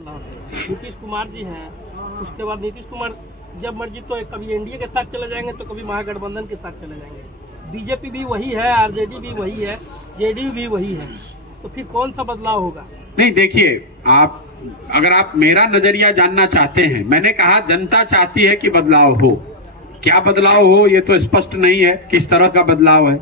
नीतीश कुमार जी हैं, उसके बाद नीतीश कुमार जब मर्जी तो कभी एनडीए के साथ चले जाएंगे तो कभी महागठबंधन के साथ चले जाएंगे। बीजेपी भी वही है, आरजेडी भी वही है, जेडीयू भी वही है, तो फिर कौन सा बदलाव होगा? नहीं, देखिए, अगर आप मेरा नजरिया जानना चाहते हैं, मैंने कहा जनता चाहती है कि बदलाव हो। क्या बदलाव हो ये तो स्पष्ट नहीं है, किस तरह का बदलाव है।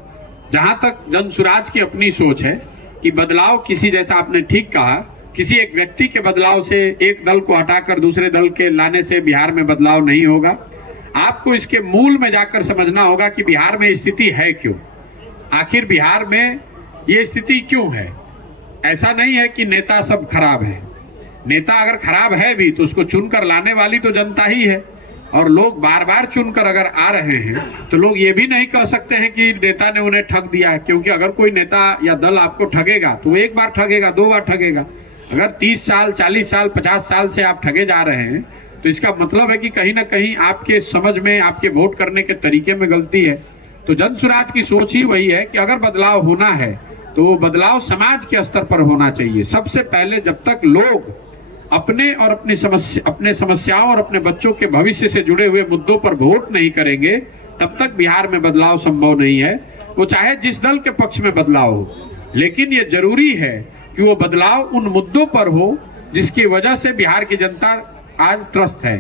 जहां तक जनसुराज की अपनी सोच है कि बदलाव किसी, जैसा आपने ठीक कहा, किसी एक व्यक्ति के बदलाव से, एक दल को हटाकर दूसरे दल के लाने से बिहार में बदलाव नहीं होगा। आपको इसके मूल में जाकर समझना होगा कि बिहार में स्थिति है क्यों, आखिर बिहार में ये स्थिति क्यों है। ऐसा नहीं है कि नेता सब खराब है। नेता अगर खराब है भी तो उसको चुनकर लाने वाली तो जनता ही है, और लोग बार बार चुनकर अगर आ रहे हैं तो लोग ये भी नहीं कह सकते हैं कि नेता ने उन्हें ठग दिया है, क्योंकि अगर कोई नेता या दल आपको ठगेगा तो एक बार ठगेगा, 2 बार ठगेगा। अगर 30 साल, 40 साल, 50 साल से आप ठगे जा रहे हैं तो इसका मतलब है कि कहीं ना कहीं आपके समझ में, आपके वोट करने के तरीके में गलती है। तो जनसुराज की सोच ही वही है कि अगर बदलाव होना है तो वो बदलाव समाज के स्तर पर होना चाहिए। सबसे पहले जब तक लोग अपने और अपने समस्याओं और अपने बच्चों के भविष्य से जुड़े हुए मुद्दों पर वोट नहीं करेंगे, तब तक बिहार में बदलाव संभव नहीं है। वो चाहे जिस दल के पक्ष में बदलाव हो, लेकिन ये जरूरी है कि वो बदलाव उन मुद्दों पर हो जिसकी वजह से बिहार की जनता आज त्रस्त है।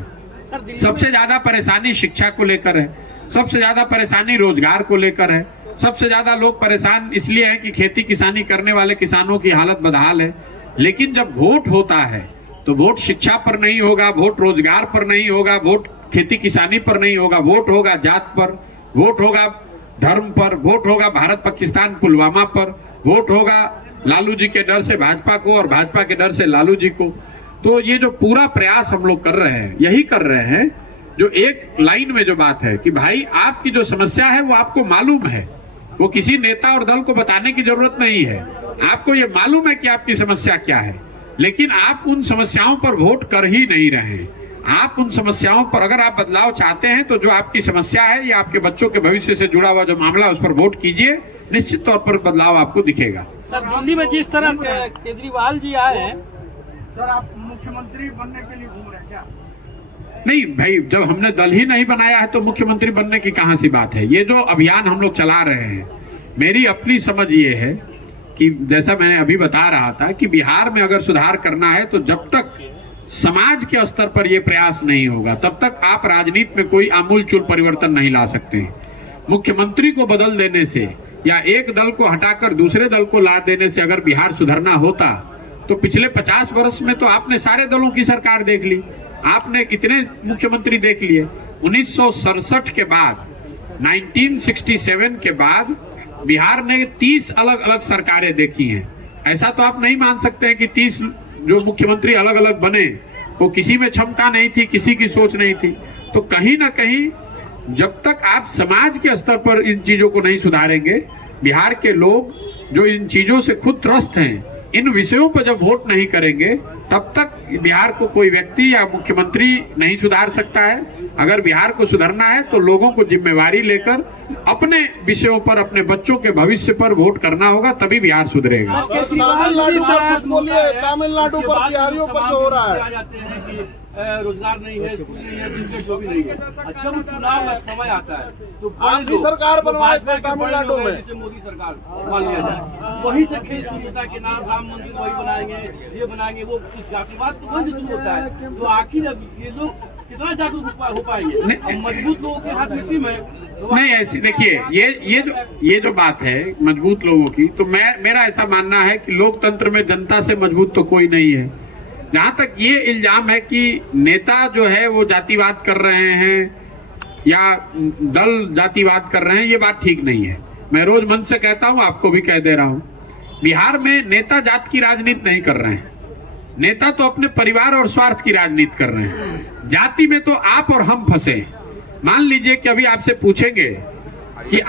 सबसे ज्यादा परेशानी शिक्षा को लेकर है, सबसे ज्यादा परेशानी रोजगार को लेकर है, सबसे ज्यादा लोग परेशान इसलिए हैं कि खेती किसानी करने वाले किसानों की हालत बदहाल है। लेकिन जब वोट होता है तो वोट शिक्षा पर नहीं होगा, वोट रोजगार पर नहीं होगा, वोट खेती किसानी पर नहीं होगा, वोट होगा जात पर, वोट होगा धर्म पर, वोट होगा भारत पाकिस्तान पुलवामा पर, वोट होगा लालू जी के डर से भाजपा को और भाजपा के डर से लालू जी को। तो ये जो पूरा प्रयास हम लोग कर रहे हैं, यही कर रहे हैं जो एक लाइन में जो बात है कि भाई आपकी जो समस्या है वो आपको मालूम है, वो किसी नेता और दल को बताने की जरूरत नहीं है। आपको ये मालूम है कि आपकी समस्या क्या है, लेकिन आप उन समस्याओं पर वोट कर ही नहीं रहे हैं। आप उन समस्याओं पर, अगर आप बदलाव चाहते हैं तो जो आपकी समस्या है या आपके बच्चों के भविष्य से जुड़ा हुआ जो मामला है उस पर वोट कीजिए, निश्चित तौर पर बदलाव आपको दिखेगा। सर, दिल्ली में जिस तरह केजरीवाल जी आए हैं, सर आप मुख्यमंत्री बनने के लिए घूम रहे हैं क्या? नहीं भाई, जब हमने दल ही नहीं बनाया है तो मुख्यमंत्री बनने की कहां सी बात है। ये जो अभियान हम लोग चला रहे हैं, मेरी अपनी समझ ये है कि जैसा मैंने अभी बता रहा था कि बिहार में अगर सुधार करना है तो जब तक समाज के स्तर पर यह प्रयास नहीं होगा तब तक आप राजनीति में कोई आमूलचूल परिवर्तन नहीं ला सकते हैं। मुख्यमंत्री को बदल देने से या एक दल को हटाकर दूसरे दल को ला देने से अगर बिहार सुधरना होता तो पिछले 50 वर्ष में तो आपने सारे दलों की सरकार देख ली, आपने कितने मुख्यमंत्री देख लिए। 1967 के बाद, 1967 के बाद बिहार ने 30 अलग अलग सरकारें देखी हैं। ऐसा तो आप नहीं मान सकते हैं कि 30 जो मुख्यमंत्री अलग अलग बने वो किसी में क्षमता नहीं थी, किसी की सोच नहीं थी। तो कहीं ना कहीं जब तक आप समाज के स्तर पर इन चीजों को नहीं सुधारेंगे, बिहार के लोग जो इन चीजों से खुद त्रस्त हैं, इन विषयों पर जब वोट नहीं करेंगे तब तक बिहार को कोई व्यक्ति या मुख्यमंत्री नहीं सुधार सकता है। अगर बिहार को सुधरना है तो लोगों को जिम्मेवारी लेकर अपने विषयों पर, अपने बच्चों के भविष्य पर वोट करना होगा, तभी बिहार सुधरेगा। तमिलनाडु पर, बिहारियों पर जो हो रहा है, रोजगार नहीं है, स्कूल नहीं है, बिजनेस जो भी नहीं है। अच्छा, वो चुनाव का समय आता है तो आपकी सरकार बनवाए थे तमिलनाडु में, जैसे मोदी सरकार मान लिया जाए, वही से खेल शुरू होता है कि ना राम मंदिर वही बनाएंगे, ये बनाएंगे, वो जातिवाद तो वही शुरू होता है। तो आखिर ये लोग कितना जागरूक हो पाएंगे? मजबूत लोगों के हाथ मिट्टी में नहीं। ऐसी देखिए, ये जो बात है मजबूत लोगों की, तो मेरा ऐसा मानना है कि लोकतंत्र में जनता से मजबूत तो कोई नहीं है। जहां तक ये इल्जाम है कि नेता जो है वो जातिवाद कर रहे हैं या दल जातिवाद कर रहे हैं, ये बात ठीक नहीं है। मैं रोज मन से कहता हूं, आपको भी कह दे रहा हूं, बिहार में नेता जात की राजनीति नहीं कर रहे हैं। नेता तो अपने परिवार और स्वार्थ की राजनीति कर रहे हैं। जाति में तो आप और हम फंसे। मान लीजिए कि अभी आपसे पूछेंगे कि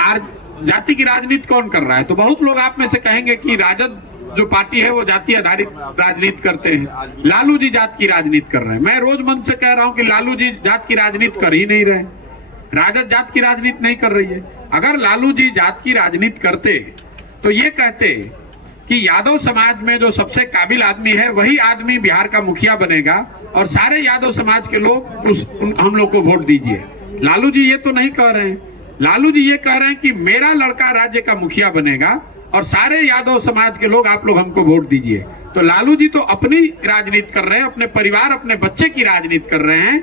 जाति की राजनीति कौन कर रहा है, तो बहुत लोग आप में से कहेंगे कि राजद जो पार्टी है वो जाति आधारित राजनीति करते हैं, लालू जी जात की राजनीति कर रहे हैं। मैं रोज मन से कह रहा हूं कि लालू जी जात की राजनीति कर ही नहीं रहे, राजद जात की राजनीति नहीं कर रही है। अगर लालू जी जात की राजनीति करते तो ये कहते कि यादव समाज में जो सबसे काबिल आदमी है वही आदमी बिहार का मुखिया बनेगा और सारे यादव समाज के लोग हम लोग को वोट दीजिए। लालू जी ये तो नहीं कह रहे हैं, लालू जी ये कह रहे हैं कि मेरा लड़का राज्य का मुखिया बनेगा और सारे यादव समाज के लोग आप लोग हमको वोट दीजिए। तो लालू जी तो अपनी राजनीति कर रहे हैं, अपने परिवार अपने बच्चे की राजनीति कर रहे हैं।